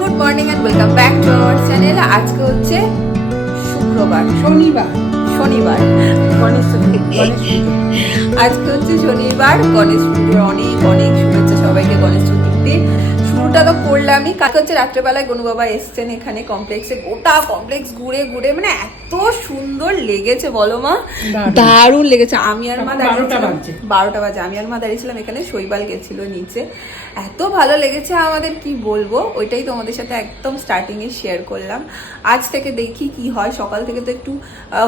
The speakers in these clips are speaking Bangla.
Good morning and welcome back to our channel. আজকে হচ্ছে শুক্রবার, শনিবার আজকে হচ্ছে শনিবার। গণেশ পুজোর অনেক অনেক শুভেচ্ছা সবাইকে গণেশ চতুর্থীর। শুরুটা তো করলামই। কালকে হচ্ছে রাত্রেবেলায় গনু বাবা এসছেন এখানে কমপ্লেক্সে। গোটা কমপ্লেক্স ঘুরে ঘুরে মানে এত সুন্দর লেগেছে বলো মা, দারুণ লেগেছে। আমি আর মা 12টা বাজে আমি আর মা দাঁড়িয়েছিলাম এখানে, শৈবাল গেছিল নিচে। এত ভালো লেগেছে আমাদের, কি বলবো। ওইটাই তোমাদের সাথে একদম স্টার্টিংয়ে শেয়ার করলাম। আজ থেকে দেখি কি হয়। সকাল থেকে তো একটু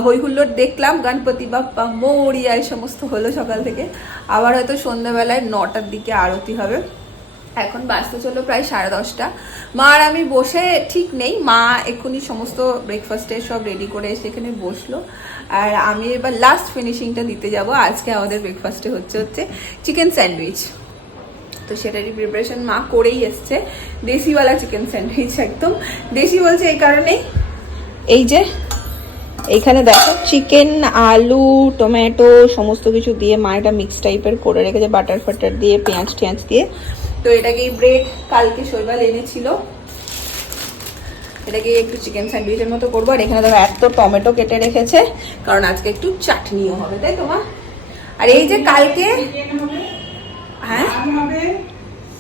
হই হুল্লোড় দেখলাম, গণপতি বাপ্পা মোরিয়া এই সমস্ত হলো সকাল থেকে। আবার হয়তো সন্ধ্যাবেলায় 9টার দিকে আরতি হবে। এখন বাজতে চলো প্রায় 10:30। মা আর আমি বসে ঠিক নেই, মা এক্ষুনি সমস্ত ব্রেকফাস্টে সব রেডি করে এসে এখানে বসলো। আর আমি এবার লাস্ট ফিনিশিংটা দিতে যাব। আজকে আমাদের ব্রেকফাস্টে হচ্ছে চিকেন স্যান্ডউইচ। তো সেটারই প্রিপারেশন মা করেই এসছে। দেশিওয়ালা চিকেন স্যান্ডউইচ, একদম দেশি বলছে এই কারণেই, এই যে এইখানে দেখো চিকেন, আলু, টমেটো সমস্ত কিছু দিয়ে মা এটা মিক্স টাইপের করে রেখেছে, বাটার ফাটার দিয়ে, পেঁয়াজ টিয়াজ দিয়ে। তো এটাকে ব্রেড কালকে শৈবাল এনেছিল, এটাকে একটু চিকেন স্যান্ডউইচের মতো করবো। আর এখানে দেখো এত টমেটো কেটে রেখেছে, কারণ আজকে একটু চাটনিও হবে, তাই তো মা? আর এই যে কালকে হ্যাঁ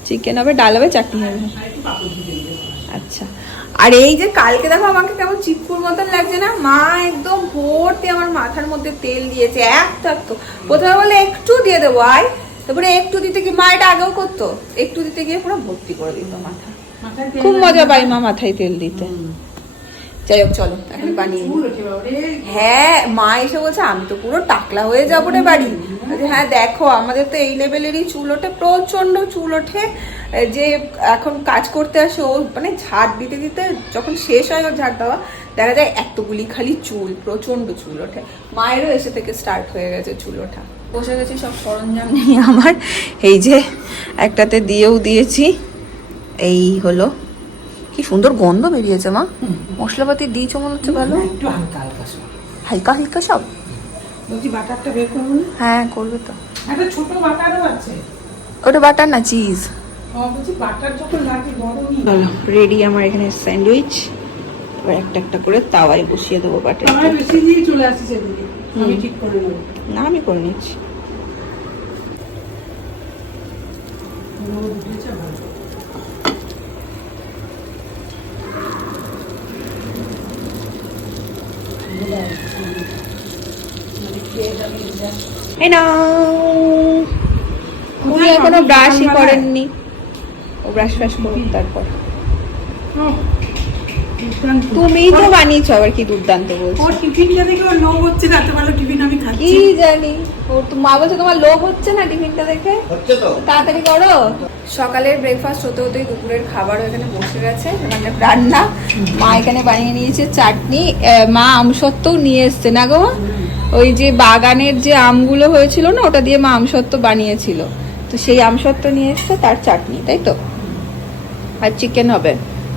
চিকেন হবে, ডাল হবে, চাটনি হবে। আচ্ছা। আর এই যে কালকে দেখো আমাকে কেমন চিপকুর মতন লাগছে না মা, একদম ভর্তি আমার মাথার মধ্যে তেল দিয়েছে। একটু প্রথমে বলে একটু দিয়ে দেবো আয়, তারপরে একটু দিতে গিয়ে মা এটা আগেও করতো, একটু দিতে গিয়ে পুরো ভর্তি করে দিত মাথা। খুব মজা পাই মা মাথায় তেল দিতে। যাই হোক চলো এখন বানিয়ে। হ্যাঁ মা এসে বলছে আমি তো পুরো টাকলা হয়ে যাবো রে বাড়ি। হ্যাঁ দেখো আমাদের তো এই লেভেলেরই চুল ওঠে, প্রচন্ড চুল ওঠে। যে এখন কাজ করতে আসে ও মানে ঝাড় দিতে দিতে যখন শেষ হয় ওর ঝাড় দেওয়া, দেখা যায় এতগুলি খালি চুল, প্রচন্ড চুল ওঠে। মায়েরও এসে থেকে স্টার্ট হয়ে গেছে চুল ওঠা। বসে গেছি সব সরঞ্জাম নিয়ে আমার, এই যে একটাতে দিয়েও দিয়েছি। এই হলো, কি সুন্দর গন্ধ বেরিয়েছে মা। মশলাপাতি দিয়েছো মনে হচ্ছে ভালো, একটু হালকা হালকা সব, হালকা হালকা সব। বলছি বাটারটা বের করবো না? হ্যাঁ করবে তো, একটা ছোট বাটারও আছে। ওটা বাটার না চিজ। বলছি বাটার যখন লাগে গরমই। চলো রেডি আমার এখানে স্যান্ডউইচ। এবার একটা একটা করে তাওয়ায় বসিয়ে দেবো বাটার। তাওয়ায় বেশি দিয়ে চলে আসছে সেদিকে, আমি ঠিক করে নেব। না আমি করে নিচ্ছি। উনি এখনো ব্রাশই করেননি, ও ব্রাশ ফ্রাশ করুন তারপর। তুমি তো বানিয়েছো আবার কি দুর্দান্ত বলছো। ওর টিফিনটা দেখে ওর লোভ হচ্ছে না, এত ভালো টিফিন আমি খাচ্ছি কি জানি। ওর তো মা বলছে তোমার লোভ হচ্ছে না টিফিনটা দেখে, হচ্ছে তো তাড়াতাড়ি করো। সকালের ব্রেকফাস্ট হতে হতেই দুপুরের খাবারও এখানে বসে গেছে, মানে রান্না। মা এখানে বানিয়ে নিয়েছে চাটনি, মা আমসত্ত্বও নিয়ে এসছে না গো। ওই যে বাগানের যে আমগুলো হয়েছিল না, ওটা দিয়ে মা আমসত্ত্ব বানিয়েছিল, তো সেই আমসত্ত্ব নিয়ে এসছে, তার চাটনি, তাই তো। আর চিকেন হবে,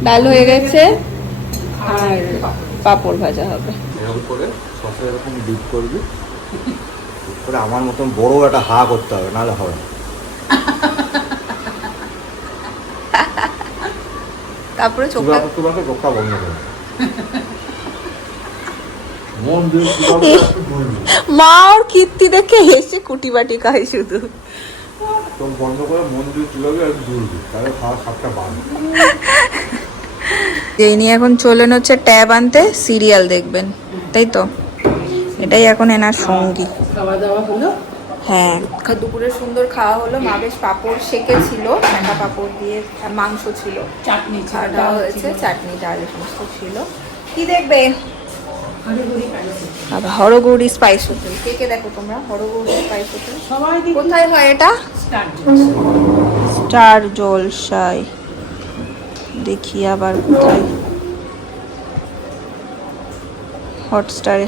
ডাল হয়ে গেছে, আর পাঁপড় ভাজা হবে। এরকম করে সসে এরকম ডিপ করবি, করে আমার মতন বড় একটা হা করতে হবে, নাহলে হবে না। তারপরে চোখটা তোমাকে চোখটা বন্ধ করে মা ওর কীর্তি দেখে হেসে কুটি বাটি খায় শুধু। চোখ বন্ধ করে মন দিয়ে চুলাবি আর দুলবি, তাহলে খাওয়ার স্বাদটা বাড়বে। ইনি এখন চলেন হচ্ছে ট্যাব আনতে, সিরিয়াল দেখবেন, তাই তো। এটাই এখন এনার সঙ্গী। খাওয়া দাওয়া হলো? হ্যাঁ দুপুরের সুন্দর খাওয়া হলো। মা বেশ পাঁপড় সেঁকেছিল, ঢাকা পাঁপড় দিয়ে, মাংস ছিল, চাটনি খাওয়া দাওয়া হয়েছে, চাটনি ডাল সমস্ত ছিল। কি দেখবে? হরগৌরী স্পাইস হোটেল। কে কে দেখো তোমরা হরগৌরী স্পাইস হোটেল? কোথায় হয় এটা? স্টার জলসায়। দেখি আবার কোথায়। হটস্টারে।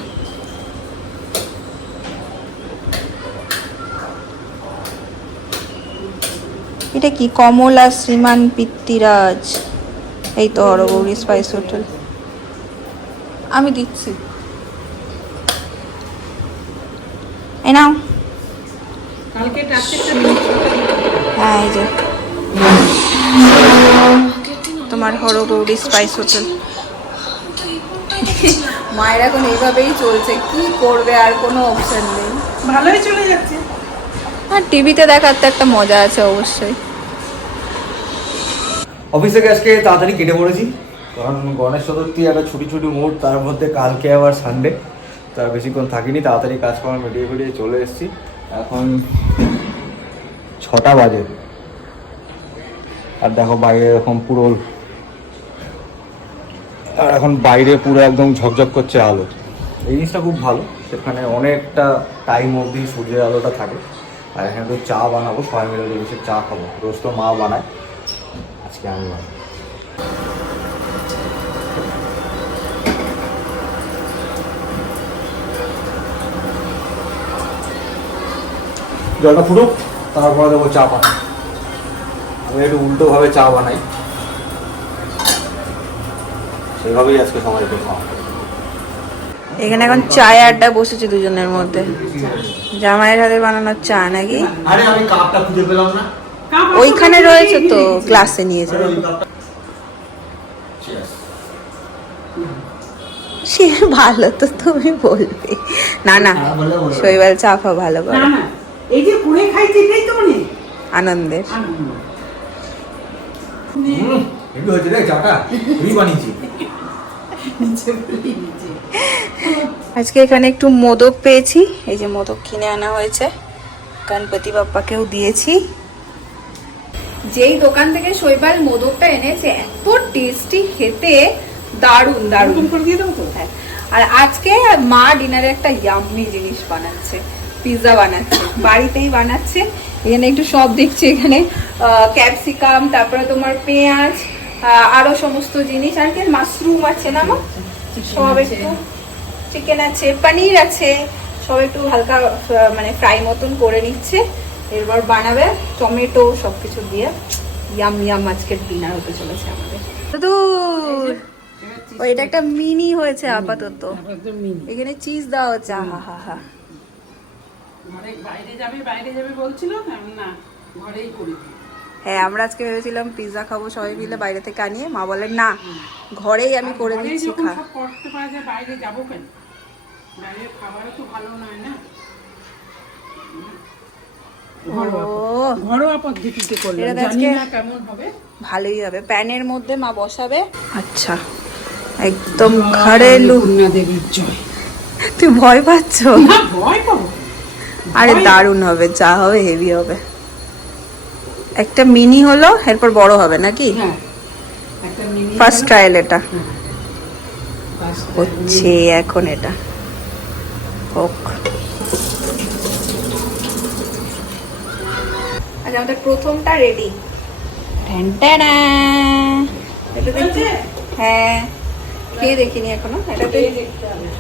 এটা কি? কমলা শ্রীমান পিতৃরাজ, এই তো হরগৌরী স্পাইস হোটেল। আমি দিচ্ছি, এই নাও। হ্যাঁ এই যে তোমার হরগৌরী স্পাইস হোটেল। মায়ের এখন এইভাবেই চলছে, কি করবে, আর কোনো অপশন নেই। ভালোই চলে যাচ্ছে। আর টিভিতে দেখার তো একটা মজা আছে অবশ্যই। অফিস থেকে আজকে তাড়াতাড়ি কেটে পড়েছি, কারণ গণেশ চতুর্থী একটা ছুটি ছুটি মুড, তার মধ্যে কালকে আবার সানডে, তার বেশিক্ষণ থাকিনি, তাড়াতাড়ি কাজকর্ম মিটিয়ে ফিরিয়ে চলে এসেছি। এখন 6টা বাজে, আর দেখো বাইরে এরকম পুরো, আর এখন বাইরে পুরো একদম ঝকঝক করছে আলো। এই জিনিসটা খুব ভালো, সেখানে অনেকটা টাইম অবধি সূর্যের আলোটা থাকে। আর এখানে তো চা বানাবো, সবাই মিলে বসে চা খাবো। রোজ তো মা বানায়, আজকে আমি বানাবো। জলটা ফুটুক, তারপরে দেবো চা পাতা। আমি একটু উল্টোভাবে চা বানাই, সেভাবেই আজকে সবাইকে খাওয়া। এখানে এখন চায় আড্ডা বসেছে দুজনের মধ্যে, জামাইয়ের হাতে বানানোর চা নাকি? আরে আমি কাপটা খুঁজে পেলাম না। ওইখানে রয়েছে তো, গ্লাসে নিয়ে যাবে। সে ভালো তো তুমি বলবে না না, শৈবাল চা ফা ভালো করে। না না, এই যে পুরে খাইছি এটাই তো অনেক আনন্দের। হেভি হয়েছে রে চাটা, তুই বানিয়েছি। আজকে এখানে একটু মোদক পেয়েছি, এই যে মোদক কিনে আনা হয়েছে, গণপতি বাপ্পাকেও দিয়েছি। যেই দোকান থেকে শৈবাল মোদকটা এনেছে, এত টেস্টি খেতে, দারুণ দারুণ করে দিয়ে দেবো তো। হ্যাঁ, আর আজকে মা ডিনারে একটা ইয়াম্মি জিনিস বানাচ্ছে, পিৎজা বানাচ্ছে, বাড়িতেই বানাচ্ছে। এখানে একটু সব দেখছি, এখানে ক্যাপসিকাম, তারপরে তোমার পেঁয়াজ, আরো সমস্ত জিনিস, আর কি মাশরুম আছে না মা, সব একটু, চিকেন আছে, পনির আছে, সব একটু হালকা মানে ফ্রাই মতন করে নিচ্ছে। এরপর বানাবে টমেটো সবকিছু দিয়ে, ইয়াম ইয়াম আজকের ডিনার হতে চলেছে আমাদের। তো এটা একটা মিনি হয়েছে আপাতত, একদম মিনি। এখানে চিজ দেওয়া হচ্ছে। হা হা হা, ঘরে বাইরে যাবে বলছিল না, ঘরেই করি। হ্যাঁ আমরা আজকে ভেবেছিলাম পিৎজা খাবো সবাই মিলে বাইরে থেকে আনিয়ে, মা বলেন না ঘরেই আমি করে দিচ্ছি, খা। সব করতে পারা যায়, বাইরে যাবো কেন? বাইরে খাবারও তো ভালো নয় না। ঘরোয়া পদ্ধতিতে করলে এটা জানি আজকে না কেমন হবে। ভালোই হবে। প্যানের মধ্যে মা বসাবে। আচ্ছা, একদম ঘরেলু। পূর্ণা দেবীর জয়। তুই ভয় পাচ্ছ? না, ভয় পাবো? আরে দারুণ হবে, যা হবে হেভি হবে। একটা মিনি হলো, এরপর বড় হবে নাকি? হ্যাঁ, একটা মিনি ফার্স্ট ট্রায়াল এটা first হচ্ছে এখন, এটা হোক। আচ্ছা, আমাদের প্রথমটা রেডি। এটা দেখছি, হ্যাঁ খেয়ে দেখিনি এখনো, এটাতে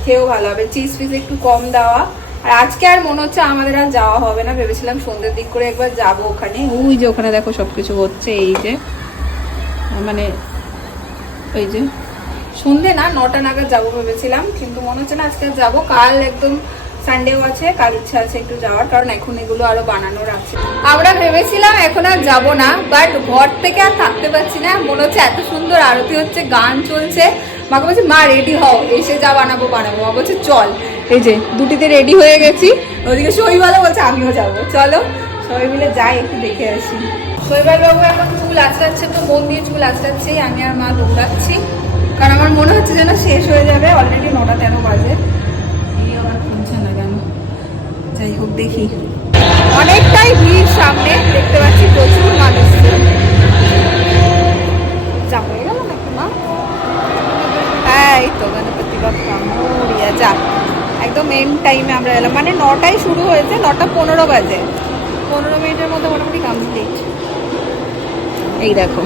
খেয়েও ভালো হবে। চিজ ফিজ একটু কম দেওয়া। আর আজকে আর মনে হচ্ছে আমাদের আর যাওয়া হবে না, ভেবেছিলাম সন্ধ্যের দিক করে একবার যাব ওখানে। ওই যে ওখানে দেখো সবকিছু হচ্ছে, এই যে মানে ওই যে সন্ধ্যে না 9টা নাগাদ যাবো ভেবেছিলাম, কিন্তু মনে হচ্ছে না আজকে যাবো। কাল একদম সানডেও আছে, কাল ইচ্ছা আছে একটু যাওয়ার, কারণ এখন এগুলো আরো বানানোর আছে। আমরা ভেবেছিলাম এখন আর যাবো না, বাট ঘর থেকে আর থাকতে পারছি না। মনে হচ্ছে এত সুন্দর আরতি হচ্ছে, গান চলছে। মাকে বলছি মা রেডি হও, এসে যা বানাবো বানাবো। মা বলছে চল। এই যে দুটিতে রেডি হয়ে গেছি, ওদিকে শৈবালও বলছে আমিও যাবো, চলো সবাই মিলে যাই একটু দেখে আসি। শৈবাল বাবু এখন চুল আঁচড়াচ্ছে, তো মন দিয়ে চুল আঁচড়াচ্ছি, আমি আর মা দৌড়াচ্ছি, কারণ আমার মনে হচ্ছে যেন শেষ হয়ে যাবে। অলরেডি 9টা 13 বাজে, আবার খুলছে না কেন। যাই হোক দেখি, অনেকটাই ভিড় সামনে দেখতে পাচ্ছি, প্রচুর মানুষ। যা হয়ে গেল নাকি মা? হ্যাঁ এই তো গণপতি বাপ্পা মোরিয়া। যা, একদম এন্ড টাইমে আমরা এলাম, মানে 9টায় শুরু হয়েছে, 9টা 15 বাজে, 15 মিনিটের মধ্যে মোটামুটি কমপ্লিট। এই দেখো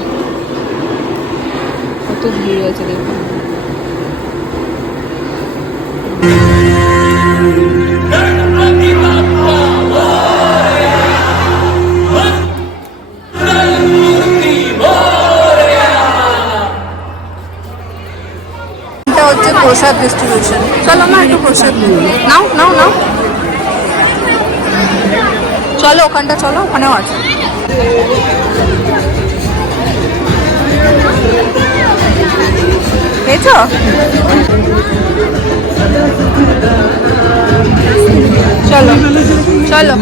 কত ভিড় হয়েছে, দেখো এটা হচ্ছে প্রসাদ ডিস্ট্রিবিউশন। চলো মা একটু প্রসাদ নাও নাও নাও, চলো ওখানটা, চলো ওখানেও আছে। পেয়েছো? চলো চলো,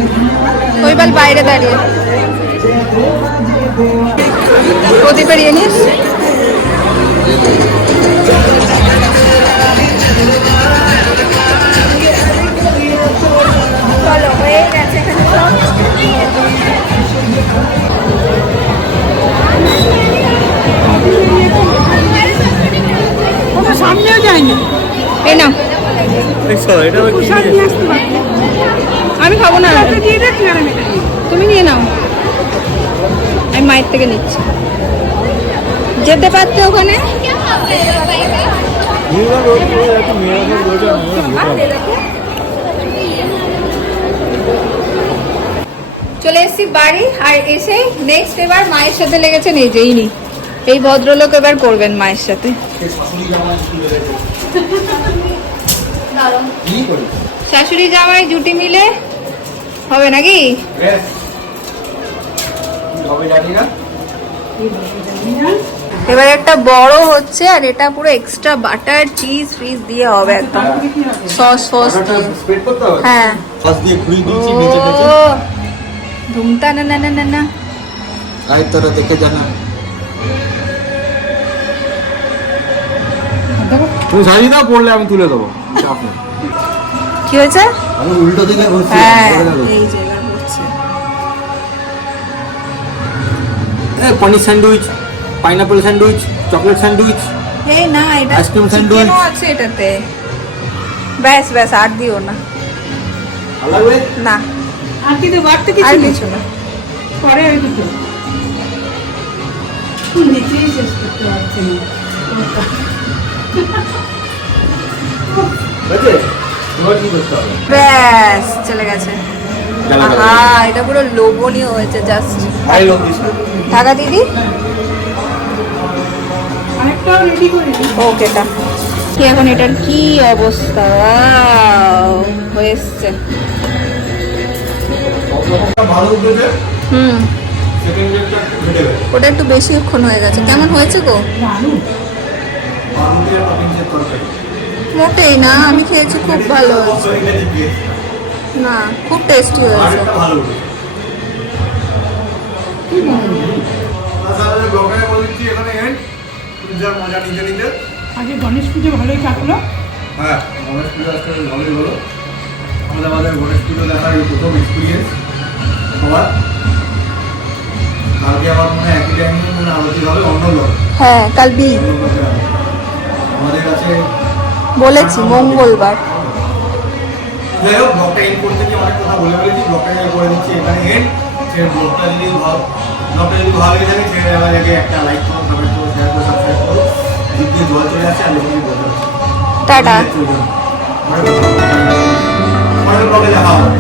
ওইবার বাইরে দাঁড়িয়ে প্রদীপের ইয়ে নিস। চলো হয়ে গেছে এখানে সব। ওটা সামনেও যায়নি। এই নাও, প্রসাদ নিয়ে আসতে পারবে। আমি খাবো না, ওটা দিয়ে দেখি আর আমি এটা নিই। তুমি নিয়ে নাও, আমি মায়ের থেকে নিচ্ছি। যেতে পারতে ওখানে। চলে এসেছি বাড়ি, আর এসে নেক্সট এবার মায়ের সাথে লেগেছেন এই যে ইনি, এই ভদ্রলোক এবার করবেন মায়ের সাথে। শাশুড়ি জামাই জুটি মিলে হবে নাকি? এবার একটা বড় হচ্ছে, আর এটা পুরো এক্সট্রা বাটার চিজ ফিজ দিয়ে হবে একদম, সস ফস হ্যাঁ। ও ধুমতা না না না না না, দেখে জানা তুমি সাজিয়ে দাও, পড়লে আমি তুলে দেবো। কি হয়েছে? আমি উল্টো দিকে ঘুরছি। হ্যাঁ এই যে এবার হচ্ছে। Paneer sandwich, pineapple sandwich, chocolate sandwich. এই না, এটা আইসক্রিম স্যান্ডউইচ চিকেনও আছে এটাতে। ব্যাস ব্যাস, আর দিও না, লাগবে না আর কিন্তু বাড়তে আর কিছু নেই। কিছু না। পরে ওই দুটো নিজেই শেষ করতে পারছি না। আছে এবার কি করতে হবে? ব্যাস চলে গেছে। আহা, এটা পুরো লোভনীয় হয়েছে just. I love this. Dhaka দিদি, আরেকটাও রেডি করে দিই। ওকে টা কি এখন এটার কি অবস্থা? Wow, হয়ে এসছে। ভালো উঠেছে, হুম, সেকেন্ড ডেটটা ঘেটে গেছে। ওটা একটু বেশিক্ষণ হয়ে গেছে। কেমন হয়েছে গো? দারুণ। আলু দিয়ে পাটিংয়ের তরকারি। মোটেই না, আমি খেয়েছি, খুব ভালো হয়েছে। না, খুব টেস্টি হয়েছে। আরেকটা ভালো উঠেছে। তাহলে ব্লগে বলে দিচ্ছি এখানে এন্ড। পূজার মজা নিতে নিতে। আগে গণেশ পুজো ভালোই কাটলো। হ্যাঁ, গণেশ পুজো আজকে ভালোই হলো। আমাদের গণেশ পুজো দেখার এই প্রথম এক্সপিরিয়েন্স সবার। কালকে আমার মনে হয় একই টাইমে মনে আরতি হবে অন্য লোক। হ্যাঁ কাল বি আমাদের কাছে বলেছি মঙ্গলবার। যাই হোক, ব্লগটা এন্ড করতে গিয়ে অনেক কথা বলে ফেলেছি। ব্লগটা করে দিচ্ছি এখানে এন্ড। সে ব্লগটা যদি ভালো লেগে থাকে সে আগে একটা লাইক করো, কমেন্ট করো, শেয়ার করো, সাবস্ক্রাইব করো। দিক দিয়ে জল চলে আসছে, আমি বলতে টাটা। পরের ব্লগে দেখা হবে।